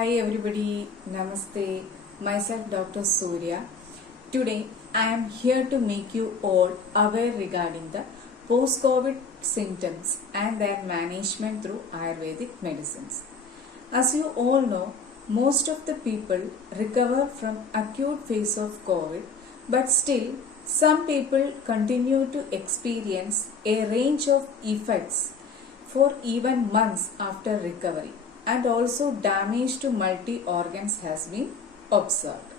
Hi everybody, Namaste. Myself Dr. Surya. Today I am here to make you all aware regarding the post-COVID symptoms and their management through Ayurvedic medicines. As you all know, most of the people recover from acute phase of COVID, but still some people continue to experience a range of effects for even months after recovery, and also damage to multi-organs has been observed.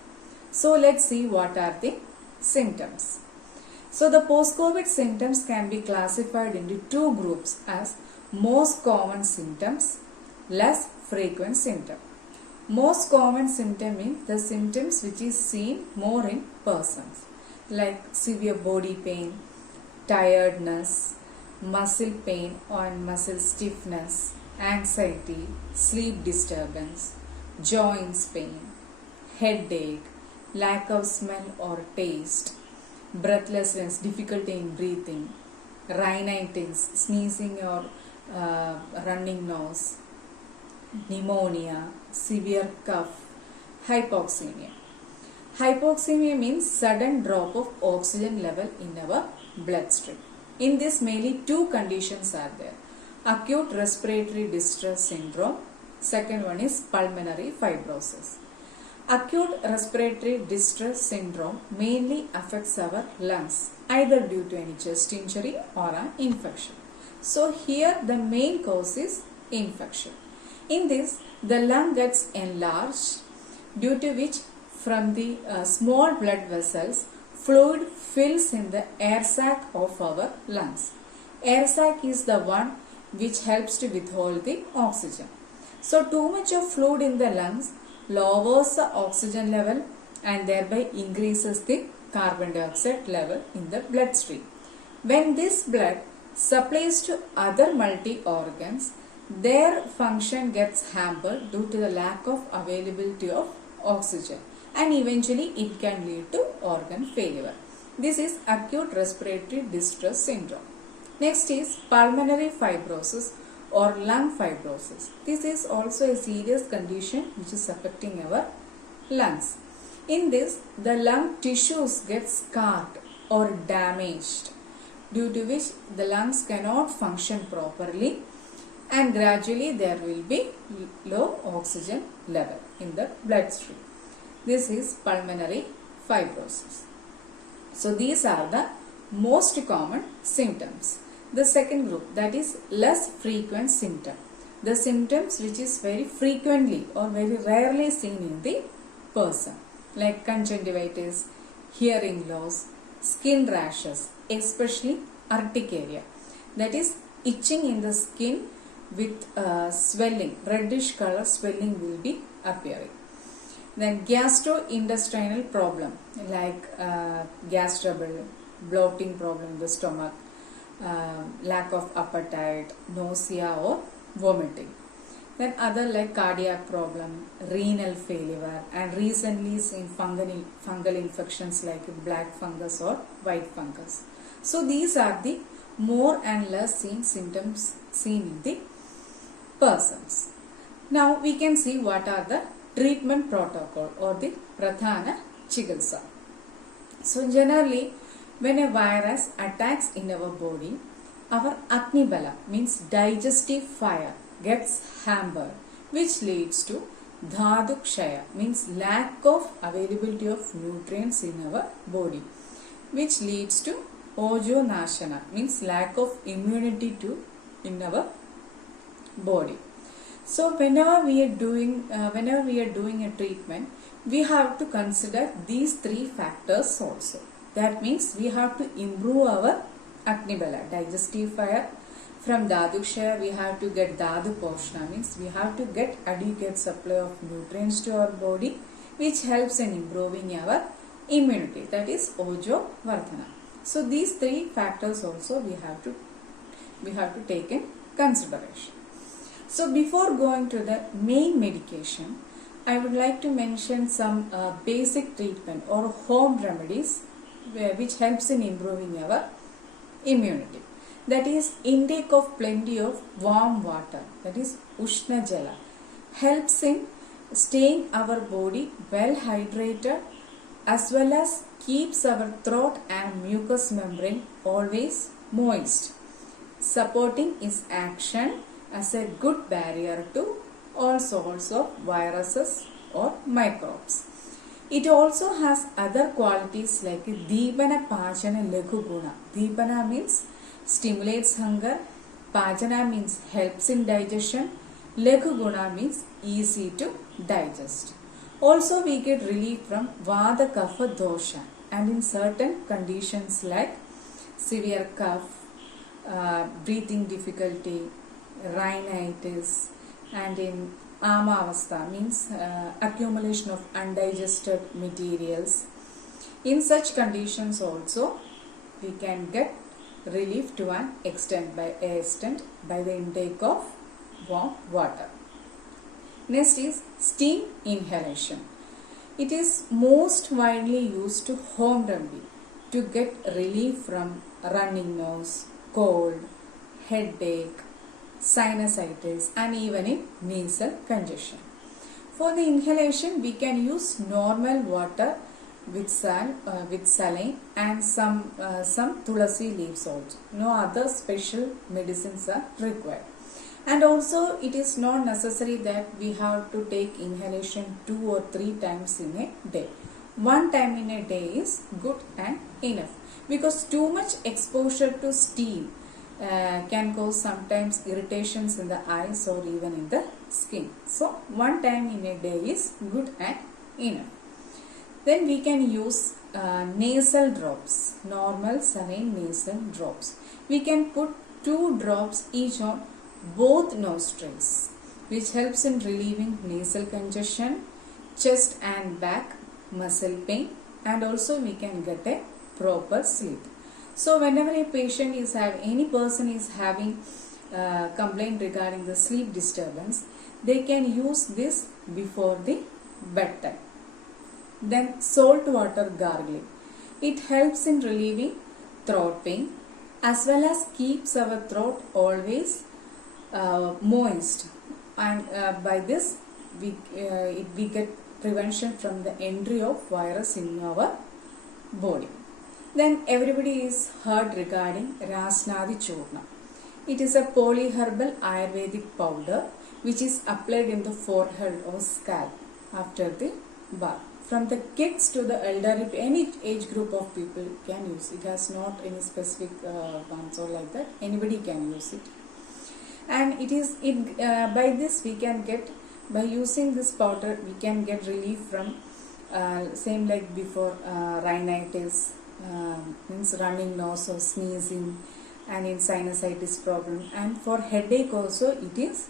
So let's see what are the symptoms. So the post-COVID symptoms can be classified into two groups as most common symptoms, less frequent symptom. Most common symptom means the symptoms which is seen more in persons, like severe body pain, tiredness, muscle pain or muscle stiffness, anxiety, sleep disturbance, joints pain, headache, lack of smell or taste, breathlessness, difficulty in breathing, rhinitis, sneezing or running nose, pneumonia, severe cough, hypoxemia. Hypoxemia means sudden drop of oxygen level in our bloodstream. In this, mainly two conditions are there: acute respiratory distress syndrome. Second one is pulmonary fibrosis. Acute respiratory distress syndrome mainly affects our lungs, either due to any chest injury or an infection. So here the main cause is infection. In this, the lung gets enlarged, due to which from the small blood vessels, fluid fills in the air sac of our lungs. Air sac is the one which helps to withhold the oxygen. So too much of fluid in the lungs lowers the oxygen level and thereby increases the carbon dioxide level in the bloodstream. When this blood supplies to other multi-organs, their function gets hampered due to the lack of availability of oxygen, and eventually it can lead to organ failure. This is acute respiratory distress syndrome. Next is pulmonary fibrosis or lung fibrosis. This is also a serious condition which is affecting our lungs. In this, the lung tissues get scarred or damaged, due to which the lungs cannot function properly, and gradually there will be low oxygen level in the bloodstream. This is pulmonary fibrosis. So these are the most common symptoms. The second group, that is less frequent symptom. The symptoms which is very frequently or very rarely seen in the person, like conjunctivitis, hearing loss, skin rashes, especially urticaria, that is itching in the skin with swelling, reddish color swelling will be appearing. Then gastrointestinal problem like gas trouble, bloating problem in the stomach, lack of appetite, nausea or vomiting. Then other like cardiac problem, renal failure, and recently seen fungal infections like black fungus or white fungus. So these are the more and less seen symptoms seen in the persons. Now we can see what are the treatment protocol or the Pradhana Chikitsa. So generally, when a virus attacks in our body, our Agni Bala means digestive fire gets hampered, which leads to Dhatu Kshaya means lack of availability of nutrients in our body, which leads to Ojo Nashana means lack of immunity in our body. So whenever we are doing a treatment, we have to consider these three factors also. That means we have to improve our Agni Bala, digestive fire. From Dhatu Kshaya, we have to get Dhatu Poshna, means we have to get adequate supply of nutrients to our body, which helps in improving our immunity, that is Ojo Vardhana. So these three factors also we have to take in consideration. So before going to the main medication, I would like to mention some basic treatment or home remedies which helps in improving our immunity. That is intake of plenty of warm water, that is Ushna Jala, helps in staying our body well hydrated as well as keeps our throat and mucous membrane always moist, supporting its action as a good barrier to all sorts of viruses or microbes. It also has other qualities like Deepana Pachana Laghu Guna. Deepana means stimulates hunger, Pachana means helps in digestion, Laghu Guna means easy to digest. Also we get relief from Vada Kapha Dosha, and in certain conditions like severe cough, breathing difficulty, rhinitis, and in Amavastha means accumulation of undigested materials. In such conditions also we can get relief to an extent by the intake of warm water. Next is steam inhalation. It is most widely used to home remedy to get relief from running nose, cold, headache, sinusitis, and even in nasal congestion. For the inhalation, we can use normal water with saline and some tulasi leaves also. No other special medicines are required. And also it is not necessary that we have to take inhalation 2 or 3 times in a day. 1 time in a day is good and enough, because too much exposure to steam can cause sometimes irritations in the eyes or even in the skin. So 1 time in a day is good and enough. Then we can use nasal drops, normal saline nasal drops. We can put 2 drops each on both nostrils, which helps in relieving nasal congestion, chest and back muscle pain, and also we can get a proper sleep. So whenever a patient is any person is having complaint regarding the sleep disturbance, they can use this before the bedtime. Then salt water gargling. It helps in relieving throat pain as well as keeps our throat always moist, and by this we get prevention from the entry of virus in our body. Then everybody is heard regarding Rasnadi Churna. It is a polyherbal Ayurvedic powder which is applied in the forehead or scalp after the bath. From the kids to the elderly, any age group of people can use it. It has not any specific ones or like that. Anybody can use it. And by this we can get, by using this powder we can get relief from same like before, rhinitis, means running nose or sneezing, and in sinusitis problem, and for headache also it is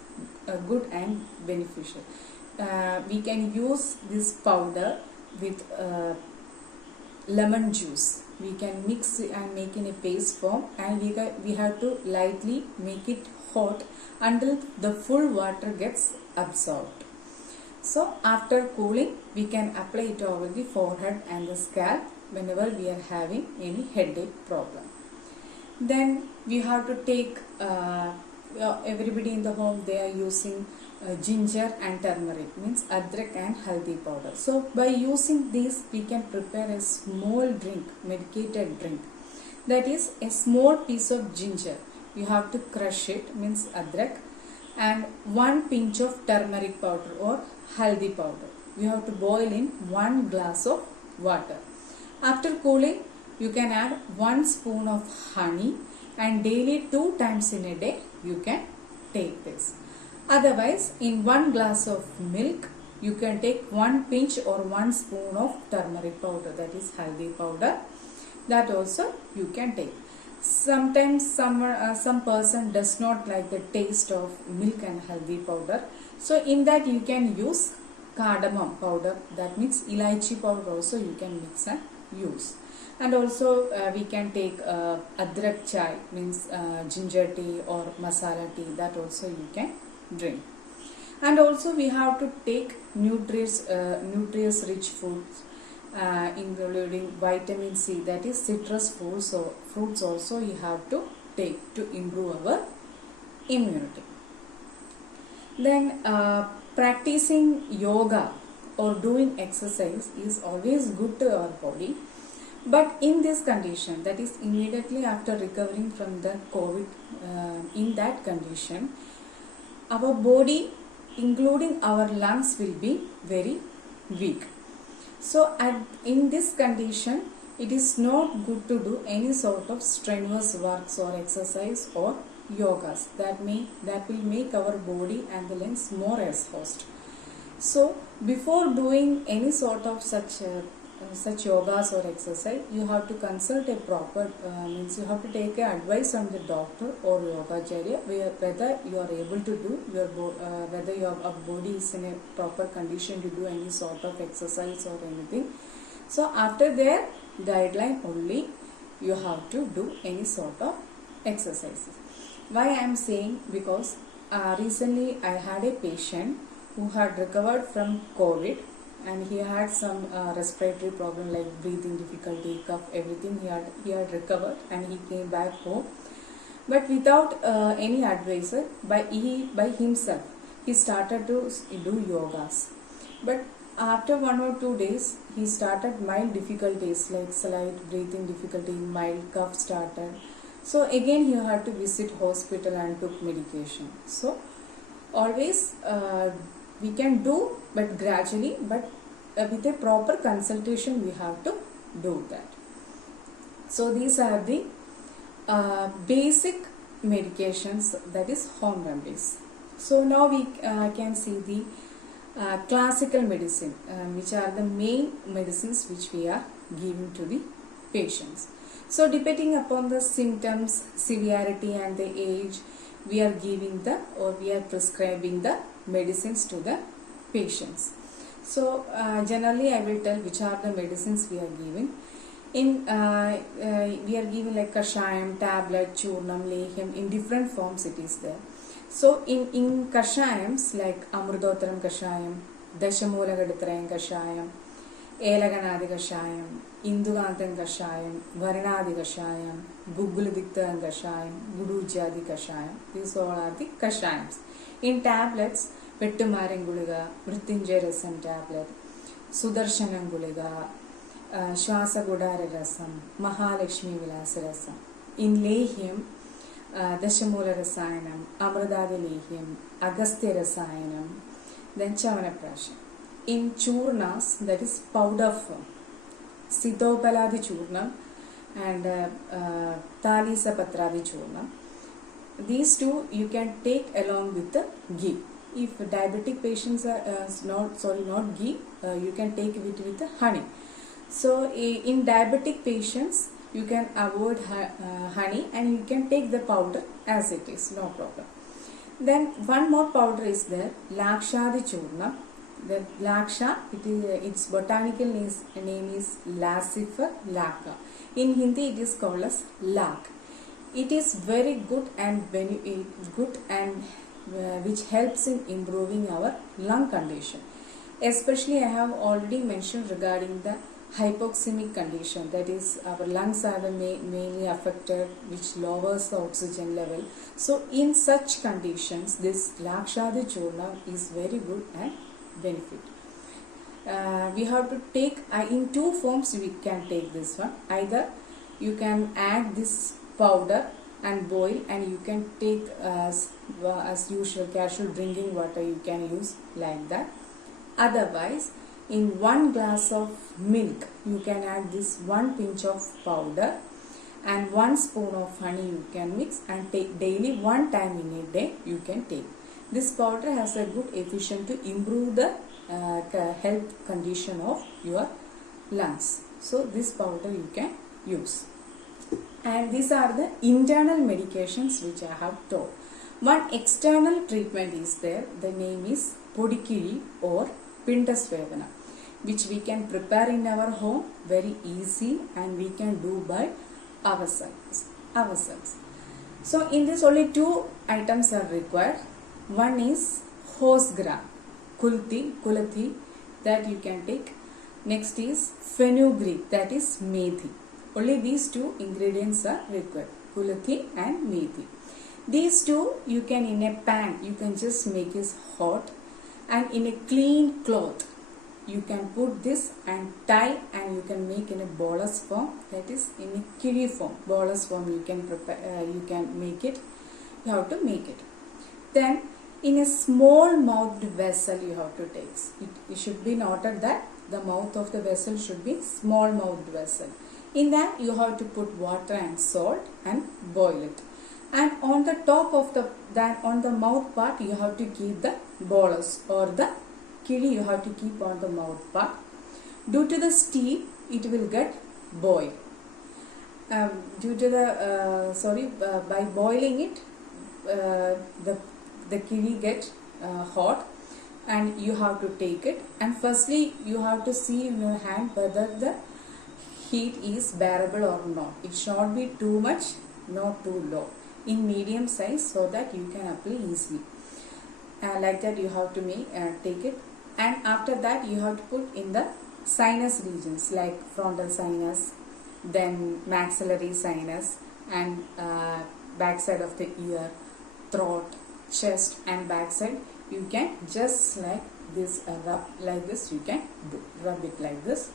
good and beneficial. We can use this powder with lemon juice. We can mix it and make in a paste form, and we have to lightly make it hot until the full water gets absorbed. So after cooling we can apply it over the forehead and the scalp whenever we are having any headache problem. Then we have to take everybody in the home, they are using ginger and turmeric, means adrak and haldi powder. So by using this we can prepare a small drink, medicated drink, that is a small piece of ginger. You have to crush it, means adrak, and 1 pinch of turmeric powder or haldi powder. You have to boil in 1 glass of water. After cooling you can add 1 spoon of honey, and daily 2 times in a day you can take this. Otherwise, in 1 glass of milk you can take 1 pinch or 1 spoon of turmeric powder, that is haldi powder. That also you can take. Sometimes some person does not like the taste of milk and haldi powder, so in that you can use cardamom powder, that means elaichi powder also you can mix and use. And also we can take adrak chai, means ginger tea or masala tea, that also you can drink. And also we have to take nutritious rich foods, including vitamin C, that is citrus fruits. So fruits also you have to take to improve our immunity. Then practicing yoga or doing exercise is always good to our body. But in this condition, that is immediately after recovering from the COVID, in that condition, our body, including our lungs, will be very weak. So in this condition, it is not good to do any sort of strenuous works or exercise or yogas that will make our body and the lungs more exposed. So before doing any sort of such yogas or exercise, you have to consult a proper means you have to take advice from the doctor or yogacharya whether you are able to do whether your body is in a proper condition to do any sort of exercise or anything. So after their guideline only you have to do any sort of exercises. Why I am saying, because recently I had a patient who had recovered from COVID, and he had some respiratory problem like breathing difficulty, cough, everything. He had recovered and he came back home, but without any advisor, by himself he started to do yogas. But after 1 or 2 days he started mild difficulties like slight breathing difficulty, mild cough started. So again he had to visit hospital and took medication. So always we can do, but gradually, but with a proper consultation we have to do that. So these are the basic medications, that is home remedies. So now we can see the classical medicine, which are the main medicines which we are giving to the patients. So depending upon the symptoms, severity and the age, we are giving we are prescribing the medicines to the patients. So generally I will tell which are the medicines we are giving. We are giving like kashayam, tablet, churnam, lehyam, in different forms it is there. So in kashayams like amrudottaram kashayam, dashamulagadatrayam kashayam, elaganadi kashayam, indugantam kashayam, varanadi kashayam, guguladiktam kashayam, gudujadi kashayam, these all are the kashayams. In tablets, Pettumaran guliga, Mrityunjaya rasam tablet, Sudarshanam guliga, Shwasa Gudara rasam, Mahalakshmi Vilasa rasam. In lehyam, Dashamula rasayanam, Amradadi lehyam, Agastya rasayanam, then Chavanaprasha. In churnas, that is powder form, Sitopaladi churnam and Talisapatradi churnam. These two you can take along with the ghee. If diabetic patients are not ghee, you can take it with the honey. So in diabetic patients you can avoid honey and you can take the powder as it is, no problem. Then one more powder is there, Lakshadi Churna. The Laksha, its botanical name is Laccifer lacca. In Hindi it is called as lac. It is very good and which helps in improving our lung condition. Especially I have already mentioned regarding the hypoxemic condition, that is our lungs are mainly affected, which lowers the oxygen level. So in such conditions this Lakshadi Churna is very good and benefit. We have to take in two forms we can take this one. Either you can add this powder and boil, and you can take as usual casual drinking water you can use like that. Otherwise, in 1 glass of milk you can add this 1 pinch of powder and 1 spoon of honey you can mix and take daily 1 time in a day you can take. This powder has a good efficient to improve the health condition of your lungs. So this powder you can use. And these are the internal medications which I have told. One external treatment is there. The name is Podikiri or Pindasvevana, which we can prepare in our home very easy and we can do by ourselves. So in this only 2 items are required. One is horse gram, kulathi, that you can take. Next is fenugreek, that is methi. Only these 2 ingredients are required, kulathi and methi. These 2 you can in a pan, you can just make it hot and in a clean cloth you can put this and tie, and you can make in a bolus form, that is in a kiri form. Bolus form you can prepare, you can make it. You have to make it. Then in a small mouthed vessel you have to take. It should be noted that the mouth of the vessel should be small mouthed vessel. In that you have to put water and salt and boil it. And on the top of on the mouth part you have to keep the bolus or the kiri, you have to keep on the mouth part. Due to the steam it will get boiled. Due to the by boiling it, the kiri get hot, and you have to take it. And firstly you have to see in your hand whether the heat is bearable or not. It should not be too much, not too low, in medium size, so that you can apply easily. Like that you have to take it. And after that you have to put in the sinus regions like frontal sinus, then maxillary sinus, and backside of the ear, throat, chest and backside. You can just like this, rub like this, you can rub it like this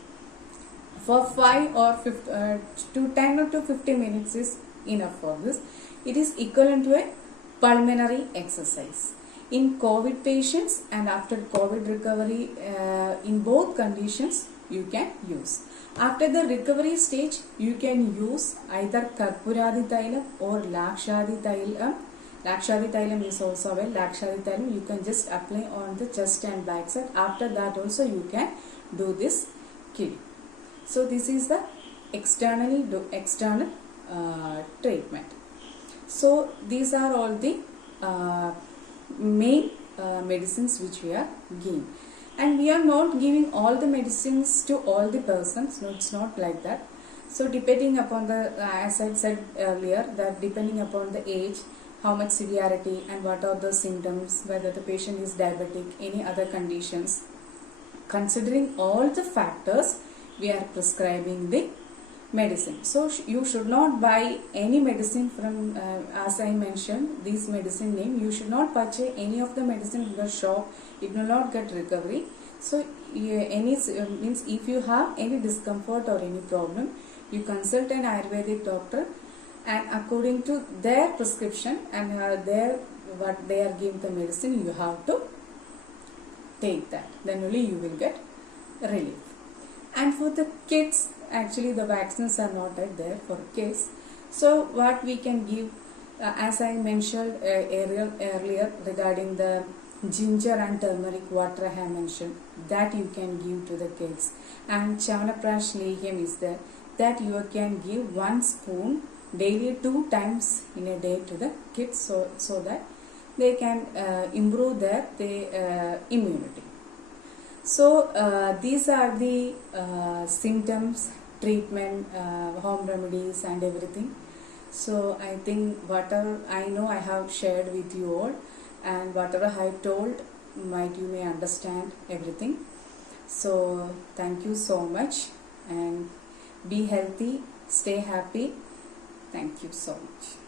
for 5 or 10 or to 15 minutes is enough for this. It is equivalent to a pulmonary exercise. In COVID patients and after COVID recovery, in both conditions you can use. After the recovery stage you can use either Karpuradi Thailam or Lakshadi Thailam. Lakshadi Thailam is also well. Lakshadi Thailam you can just apply on the chest and backside. After that also you can do this kiri. So this is the external treatment. So these are all the main medicines which we are giving, and we are not giving all the medicines to all the persons. No, it's not like that. So depending upon the as I said earlier, that depending upon the age, how much severity and what are the symptoms, whether the patient is diabetic, any other conditions, considering all the factors we are prescribing the medicine. So you should not buy any medicine from as I mentioned this medicine name. You should not purchase any of the medicine in the shop. It will not get recovery. So means if you have any discomfort or any problem, you consult an Ayurvedic doctor, and according to their prescription and what they are giving the medicine, you have to take that. Then only you will get relief. And for the kids, actually the vaccines are not there for kids. So what we can give, as I mentioned earlier regarding the ginger and turmeric water I have mentioned, that you can give to the kids. And Chyawanprash Lehyam is there, that you can give 1 spoon daily 2 times in a day to the kids, so that they can improve their immunity. So these are the symptoms, treatment, home remedies and everything. So I think whatever I know I have shared with you all, and whatever I told you may understand everything. So thank you so much, and be healthy, stay happy. Thank you so much.